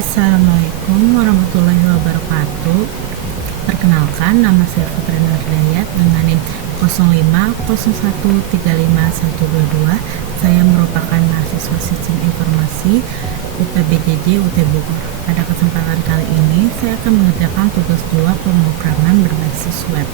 Assalamualaikum warahmatullahi wabarakatuh. Perkenalkan, nama saya Putri Nurdayat dengan NIM 0501355122. Saya merupakan mahasiswa Sistem Informasi UPBJJ UT Bogor. Pada kesempatan kali ini, saya akan mengerjakan tugas 2 pemrograman berbasis web.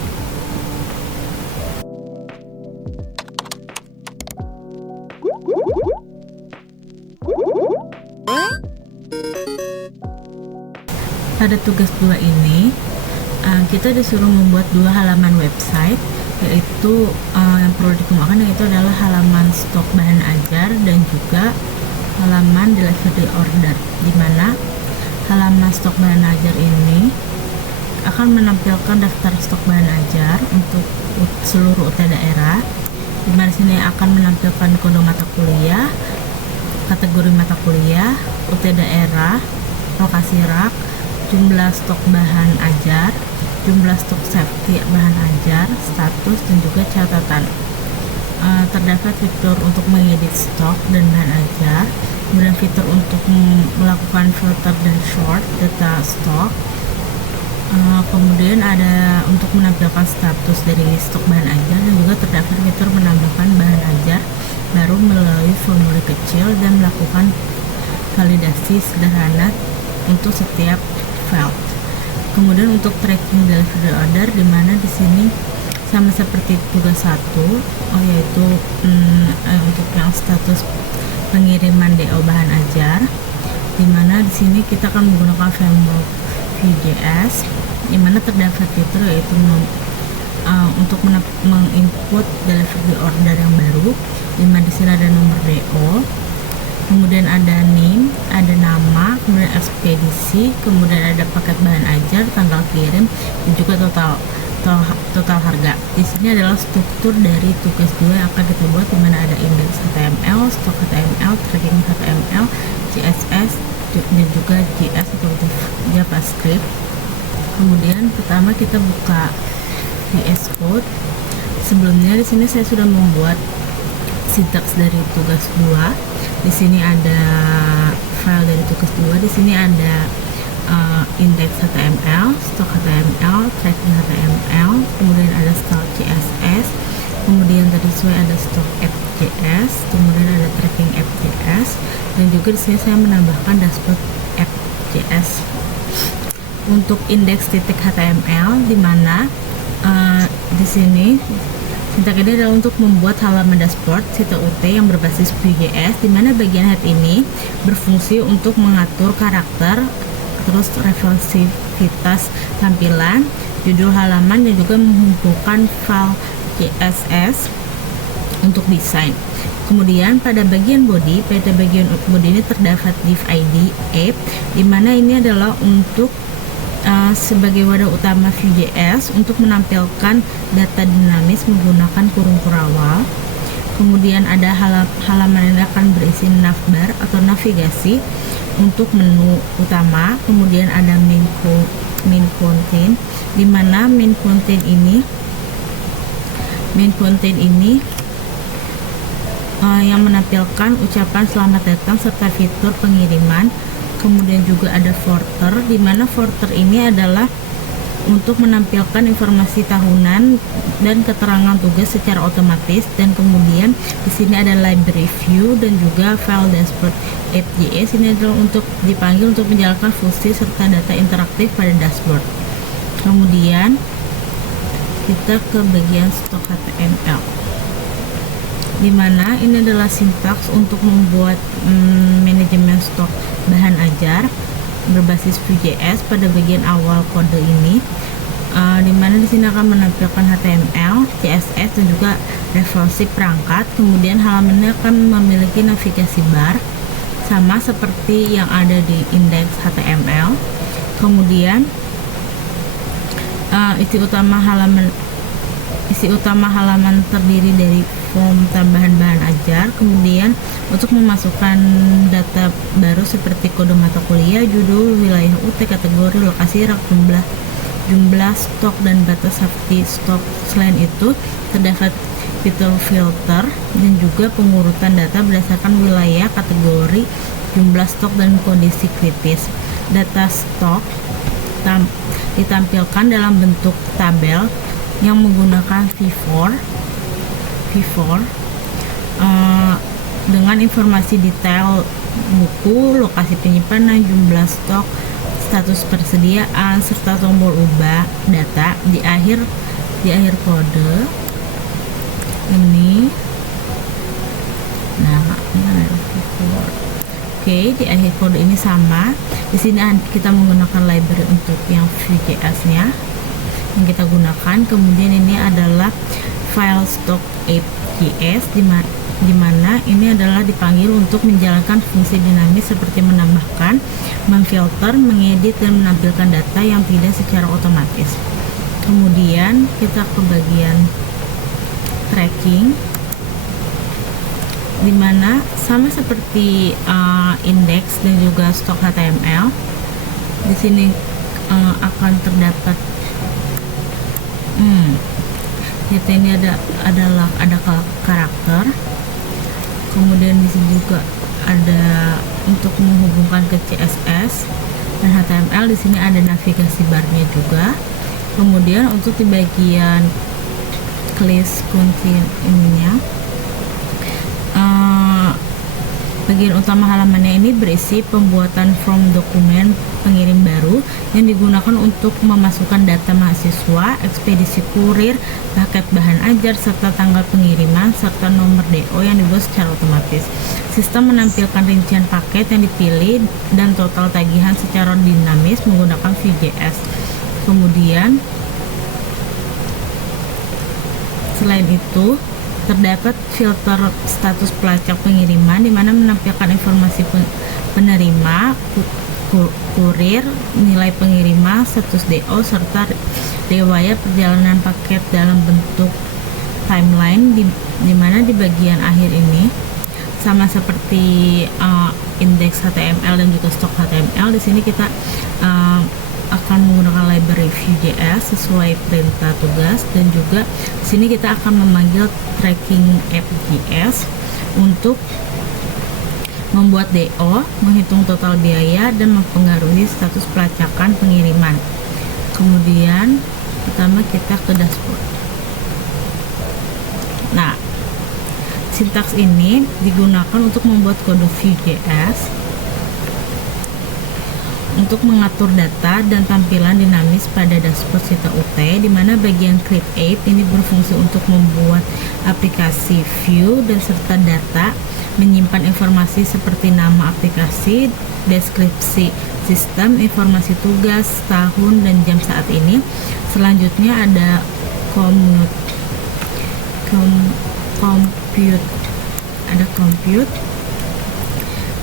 Pada tugas 2 ini kita disuruh membuat 2 halaman website, yaitu yang perlu dikembangkan yaitu adalah halaman stok bahan ajar dan juga halaman delivery order, di mana halaman stok bahan ajar ini akan menampilkan daftar stok bahan ajar untuk seluruh UT daerah, di mana sini akan menampilkan kode mata kuliah, kategori mata kuliah, UT daerah, lokasi rak, jumlah stok bahan ajar, jumlah stok safety bahan ajar, status, dan juga catatan. Terdapat fitur untuk mengedit stok dan bahan ajar, kemudian fitur untuk melakukan filter dan short data stok, kemudian ada untuk menampilkan status dari stok bahan ajar, dan juga terdapat fitur menambahkan bahan ajar baru melalui formulir kecil dan melakukan validasi sederhana untuk setiap file. Kemudian untuk tracking delivery order, di mana di sini sama seperti tugas 1, yaitu untuk yang status pengiriman DO bahan ajar, di mana di sini kita akan menggunakan framework Vue.js, di mana terdapat fitur yaitu untuk menginput delivery order yang baru, di mana di sini ada nomor DO, kemudian ada NIM, ada nama, kemudian ekspedisi, kemudian ada paket bahan ajar, tanggal kirim, dan juga total harga. Di sini adalah struktur dari tugas 2 yang akan kita buat, di mana ada index HTML, stok HTML, tracking HTML, CSS, dan juga JS atau JavaScript. Kemudian pertama kita buka VS Code. Sebelumnya di sini saya sudah membuat sintaks dari tugas 2. Di sini ada file dari tugas 2. Di sini ada index HTML, stok HTML, tracking HTML, kemudian ada style CSS, kemudian tadi sesuai ada stok app.js, kemudian ada tracking app.js, dan juga di sini saya menambahkan dashboard app.js. Untuk index.html, di mana di sini sintak ini adalah untuk membuat halaman dashboard site UT yang berbasis Vue.js, di mana bagian head ini berfungsi untuk mengatur karakter, terus responsivitas tampilan, judul halaman, dan juga mengumpulkan file CSS untuk desain. Kemudian pada bagian body ini terdapat div ID app, di mana ini adalah untuk sebagai wadah utama Vue.js untuk menampilkan data dinamis menggunakan kurung kurawal. Kemudian ada halaman yang akan berisi navbar atau navigasi untuk menu utama. Kemudian ada main content, di mana main content ini yang menampilkan ucapan selamat datang serta fitur pengiriman. Kemudian juga ada footer, di mana footer ini adalah untuk menampilkan informasi tahunan dan keterangan tugas secara otomatis. Dan kemudian di sini ada library view dan juga file dashboard app.js. Ini adalah untuk dipanggil untuk menjalankan fungsi serta data interaktif pada dashboard. Kemudian kita ke bagian stok HTML, di mana ini adalah sintaks untuk membuat manajemen stok bahan ajar berbasis Vue.js. Pada bagian awal kode ini, di mana di sini akan menampilkan HTML, CSS, dan juga referensi perangkat. Kemudian halamannya akan memiliki navigasi bar sama seperti yang ada di index HTML. Kemudian isi utama halaman terdiri dari form tambahan bahan ajar. Kemudian untuk memasukkan data baru seperti kode mata kuliah, judul, wilayah UT, kategori, lokasi rak, jumlah stok, dan batas safety stok. Selain itu terdapat fitur filter dan juga pengurutan data berdasarkan wilayah, kategori, jumlah stok, dan kondisi kritis. data stok ditampilkan dalam bentuk tabel yang menggunakan V4 dengan informasi detail buku, lokasi penyimpanan, jumlah stok, status persediaan, serta tombol ubah data di akhir kode ini. Nah, oke, di akhir kode ini sama. Di sini kita menggunakan library untuk yang Vue.js-nya yang kita gunakan. Kemudian ini adalah file stock app.js di mana ini adalah dipanggil untuk menjalankan fungsi dinamis seperti menambahkan, memfilter, mengedit, dan menampilkan data yang tidak secara otomatis. Kemudian kita ke bagian tracking, di mana sama seperti index dan juga stok HTML. Di sini akan terdapat ini ada karakter. Kemudian di sini juga ada untuk menghubungkan ke CSS dan HTML. Di sini ada navigasi barnya juga. Kemudian untuk di bagian class content ininya, bagian utama halamannya ini berisi pembuatan form dokumen pengirim baru yang digunakan untuk memasukkan data mahasiswa, ekspedisi kurir, paket bahan ajar, serta tanggal pengiriman, serta nomor DO yang dibuat secara otomatis. Sistem menampilkan rincian paket yang dipilih dan total tagihan secara dinamis menggunakan Vue.js. Kemudian selain itu, terdapat filter status pelacak pengiriman di mana menampilkan informasi penerima, kurir, nilai pengiriman, status DO, serta riwayat perjalanan paket dalam bentuk timeline di mana di bagian akhir ini sama seperti index HTML dan juga stok HTML. Di sini kita akan menggunakan library Vue.js sesuai perintah tugas, dan juga di sini kita akan memanggil tracking app.js untuk membuat DO, menghitung total biaya, dan mempengaruhi status pelacakan pengiriman. Kemudian pertama kita ke dashboard. Nah, sintaks ini digunakan untuk membuat kode Vue.js untuk mengatur data dan tampilan dinamis pada dashboard Sita UT, di mana bagian Create App ini berfungsi untuk membuat aplikasi Vue dan serta data, menyimpan informasi seperti nama aplikasi, deskripsi sistem, informasi tugas, tahun, dan jam saat ini. Selanjutnya ada compute,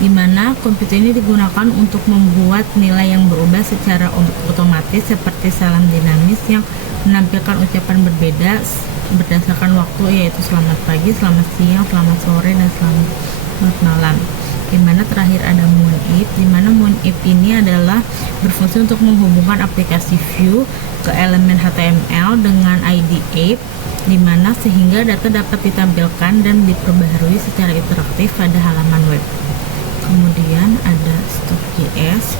di mana compute ini digunakan untuk membuat nilai yang berubah secara otomatis seperti salam dinamis yang menampilkan ucapan berbeda berdasarkan waktu, yaitu selamat pagi, selamat siang, selamat sore, dan selamat malam. Di mana terakhir ada moonIf, di mana moonIf ini adalah berfungsi untuk menghubungkan aplikasi Vue ke elemen HTML dengan ID app, di mana sehingga data dapat ditampilkan dan diperbaharui secara interaktif pada halaman web. Kemudian ada stock.js,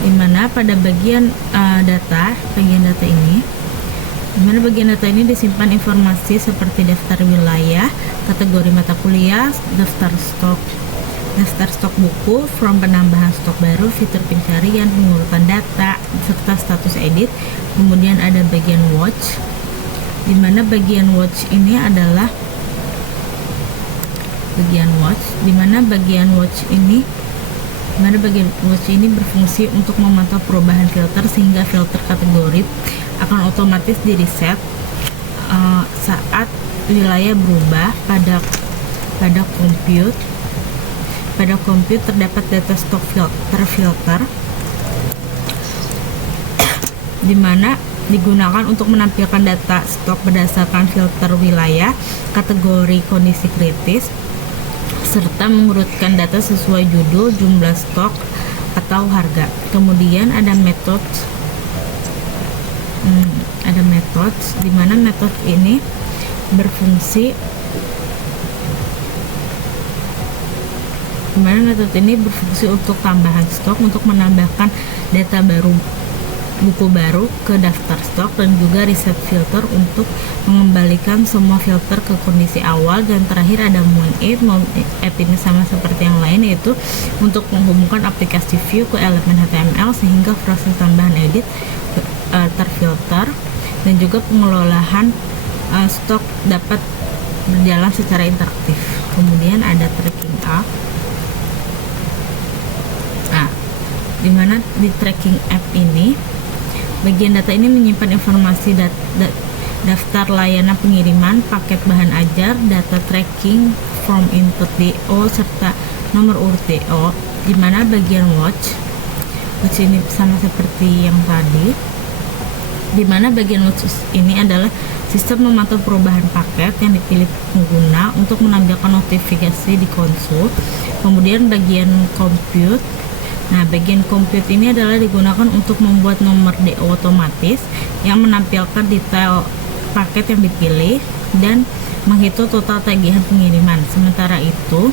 dimana pada bagian data ini, dimana bagian data ini disimpan informasi seperti daftar wilayah, kategori mata kuliah, daftar stok buku, form penambahan stok baru, fitur pencarian, pengurutan data, serta status edit. Kemudian ada bagian watch, di mana bagian watch ini adalah bagian watch ini berfungsi untuk memantau perubahan filter, sehingga filter kategori akan otomatis di reset saat wilayah berubah. Pada compute terdapat data stok filter di mana digunakan untuk menampilkan data stok berdasarkan filter wilayah, kategori, kondisi kritis, serta mengurutkan data sesuai judul, jumlah stok, atau harga. Kemudian ada methods, di mana metode ini berfungsi Kemudian metode ini berfungsi untuk tambahan stok, untuk menambahkan data baru, buku baru ke daftar stok, dan juga reset filter untuk mengembalikan semua filter ke kondisi awal. Dan terakhir ada mount add ini sama seperti yang lain, yaitu untuk menghubungkan aplikasi view ke elemen HTML sehingga proses tambahan edit terfilter, dan juga pengelolaan stok dapat berjalan secara interaktif. Kemudian ada tracking app. Nah, dimana di tracking app ini bagian data ini menyimpan informasi daftar layanan pengiriman, paket bahan ajar, data tracking, form input DO, serta nomor urut DO. Dimana bagian watch ini sama seperti yang tadi, dimana bagian watch ini adalah sistem memantau perubahan paket yang dipilih pengguna untuk menampilkan notifikasi di konsol. Kemudian bagian compute. Nah, bagian compute ini adalah digunakan untuk membuat nomor DO otomatis yang menampilkan detail paket yang dipilih dan menghitung total tagihan pengiriman. Sementara itu,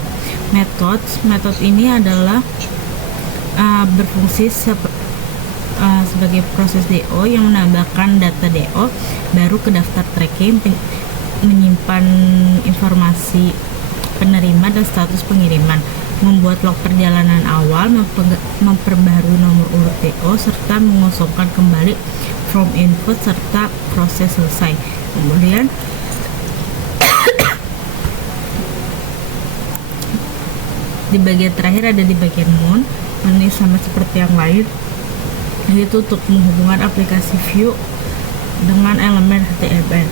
metode ini adalah berfungsi sebagai proses DO yang menambahkan data DO baru ke daftar tracking, menyimpan informasi penerima dan status pengiriman, membuat log perjalanan awal, memperbarui nomor urut DO, serta mengosongkan kembali from input serta proses selesai. Kemudian di bagian terakhir ada di bagian mount. Ini sama seperti yang lain, yaitu untuk menghubungkan aplikasi view dengan elemen HTML.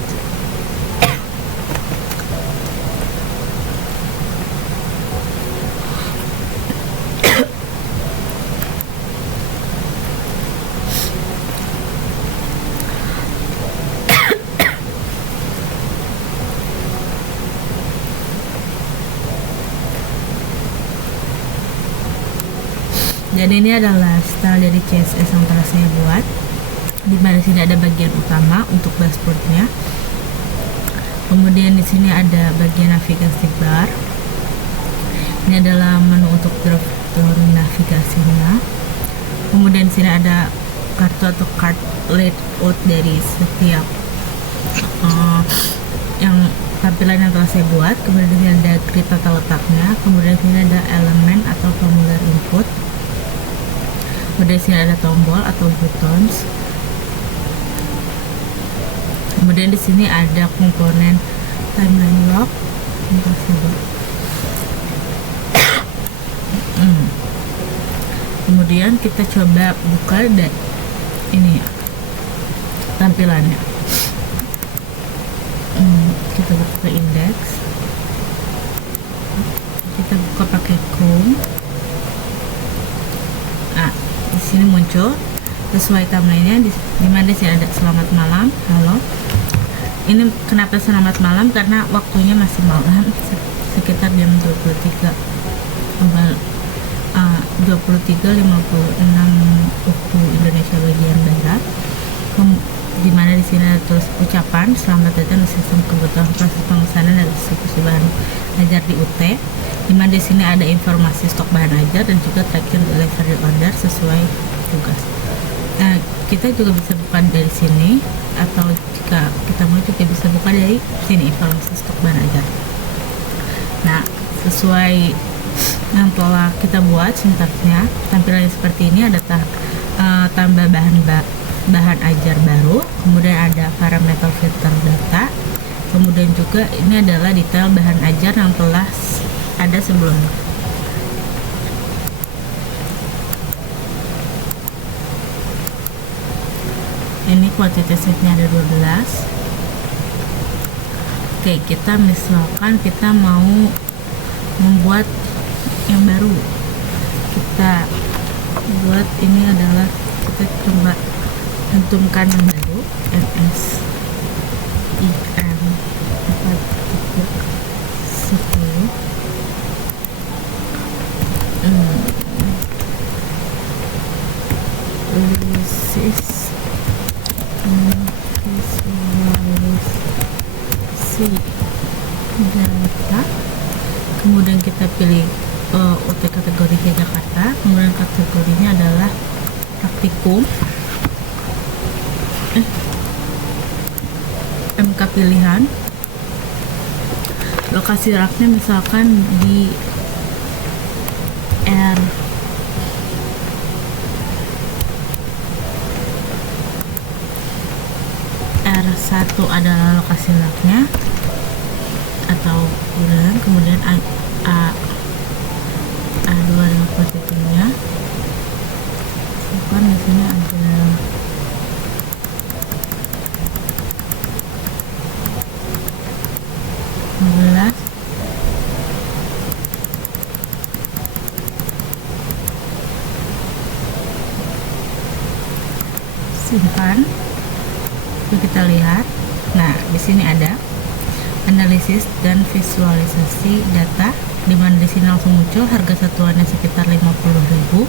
Dan ini adalah style dari CSS yang telah saya buat. Di mana sini ada bagian utama untuk dashboardnya. Kemudian di sini ada bagian navigasi bar. Ini adalah menu untuk drop down navigasinya. Kemudian di sini ada kartu atau card layout dari setiap yang tampilan yang telah saya buat. Kemudian di sini ada grid tata letaknya. Kemudian di sini ada elemen atau formulir input. Kemudian di sini ada tombol atau buttons. Kemudian di sini ada komponen timeline lock. Kemudian kita coba buka ini ya, tampilannya. Kita buka ke index. Kita buka pakai Chrome. Di sini muncul sesuai thumbnailnya, di mana di sini ada selamat malam, halo. Ini kenapa selamat malam? Karena waktunya masih malam, sekitar jam 23.56 waktu Indonesia bagian barat. Di mana di sini ada tulis ucapan selamat datang di sistem kebutuhan proses pemesanan dan eksekusi bahan ajar di UT. Di mana di sini ada informasi stok bahan ajar dan juga tracking delivery order sesuai tugas. Nah, kita juga bisa buka dari sini, atau jika kita mau juga bisa buka dari sini informasi stok bahan ajar. Nah, sesuai yang telah kita buat sintaksnya, tampilannya seperti ini. Ada tambah bahan ajar baru, kemudian ada parameter filter data, kemudian juga ini adalah detail bahan ajar yang telah ada sebelumnya. Ini quantity setnya ada 12. Oke, kita misalkan kita mau membuat yang baru, kita buat ini adalah, kita coba tentukan yang baru, ms im 4.10. Visualisasi data. Kemudian kita pilih UT kategori Jakarta. Kemudian kategorinya adalah praktikum, MK pilihan. Lokasi raknya misalkan di R1 adalah lokasi raknya atau ulang, kemudian A2 adalah posisinya. Misalkan di sini ada simpan. Kita lihat. Nah, di sini ada analisis dan visualisasi data, di mana di sini langsung muncul harga satuannya sekitar 50.000.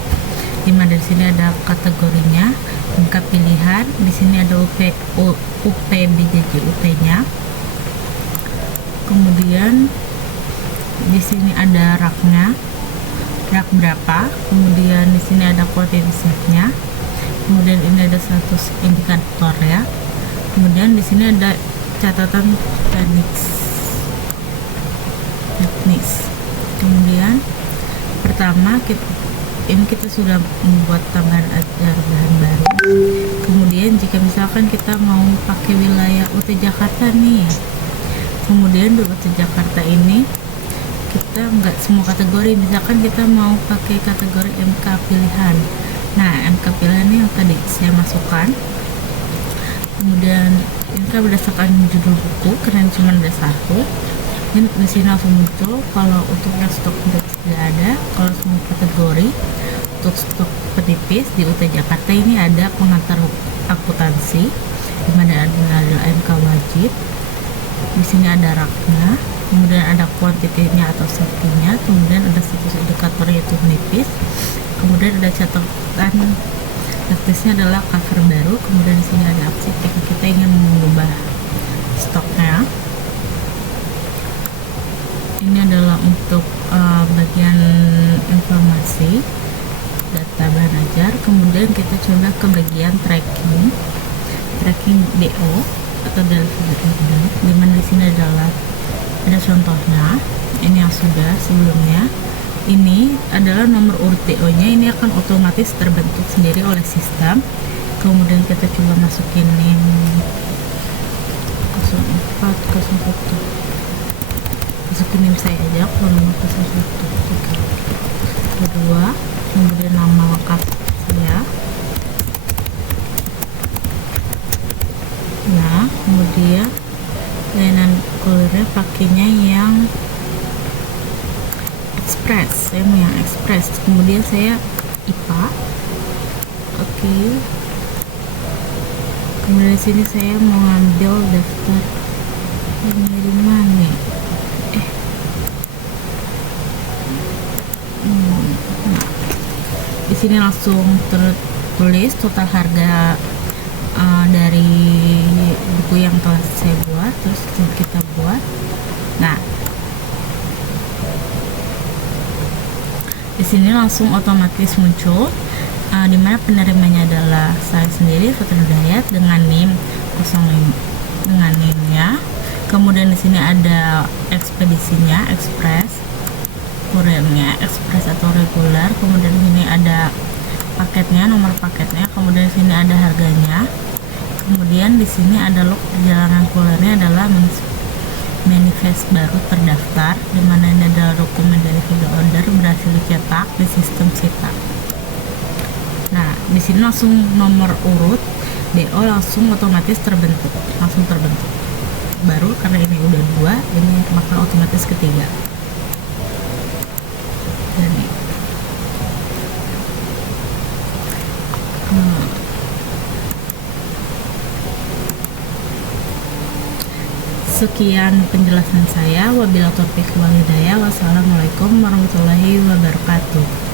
Di mana di sini ada kategorinya, MK pilihan. Di sini ada UPBJJ UT-nya. Kemudian di sini ada raknya, rak berapa. Kemudian di sini ada quantity-nya. Kemudian ini ada status indikator ya. Kemudian di sini ada catatan teknis. Kemudian pertama kita sudah membuat tambahan ajar bahan baru. Kemudian jika misalkan kita mau pakai wilayah UT Jakarta nih, kemudian di UT Jakarta ini kita nggak semua kategori, misalkan kita mau pakai kategori MK pilihan. Nah, MK pilihan ini yang tadi saya masukkan. Kemudian ini kan berdasarkan judul buku, karena cuma ada satu. Ini di sini langsung muncul. Kalau untuk yang stok tidak ada. Kalau semua kategori untuk stok penipis di UT Jakarta ini ada pengantar akuntansi, di mana ada MK wajib. Di sini ada raknya, kemudian ada kuantitinya atau safety-nya, kemudian ada status indikator yaitu menipis, kemudian ada catatan teknisnya adalah cover baru. Kemudian di sini ada aksi jika kita ingin mengubah stoknya. Ini adalah untuk bagian informasi data bahan ajar. Kemudian kita coba ke bagian tracking BO atau delivery order, di mana di sini adalah ada contohnya. Ini yang sudah sebelumnya. Ini adalah nomor urut DO-nya, ini akan otomatis terbentuk sendiri oleh sistem. Kemudian kita coba masukin NIM 0401, masukin NIM saya aja, nomor 0132, kemudian nama lengkap saya. Nah, kemudian layanan kulirnya pakainya yang Express, saya mau yang Express. Kemudian saya IPA, oke. Kemudian di sini saya mau ngambil daftar ini dari mana? Nah, di sini langsung tertulis total harga dari buku yang telah saya buat, terus kita buat. Nah, di sini langsung otomatis muncul, di mana penerimanya adalah saya sendiri, Fitri Hidayat, dengan NIM 05 dengan NIM-nya. Kemudian di sini ada ekspedisinya, Express, kurirnya Express atau reguler. Kemudian di sini ada paketnya, nomor paketnya. Kemudian di sini ada harganya. Kemudian di sini ada log perjalanan kurirnya adalah manifest baru terdaftar, di mana ini adalah dokumen dari video order berhasil dicetak di sistem SITA. Nah, di sini langsung nomor urut DO langsung otomatis terbentuk, baru karena ini udah 2, ini maka otomatis ketiga. Jadi sekian penjelasan saya. Wabillahi taufiq wal hidayah. Wassalamualaikum warahmatullahi wabarakatuh.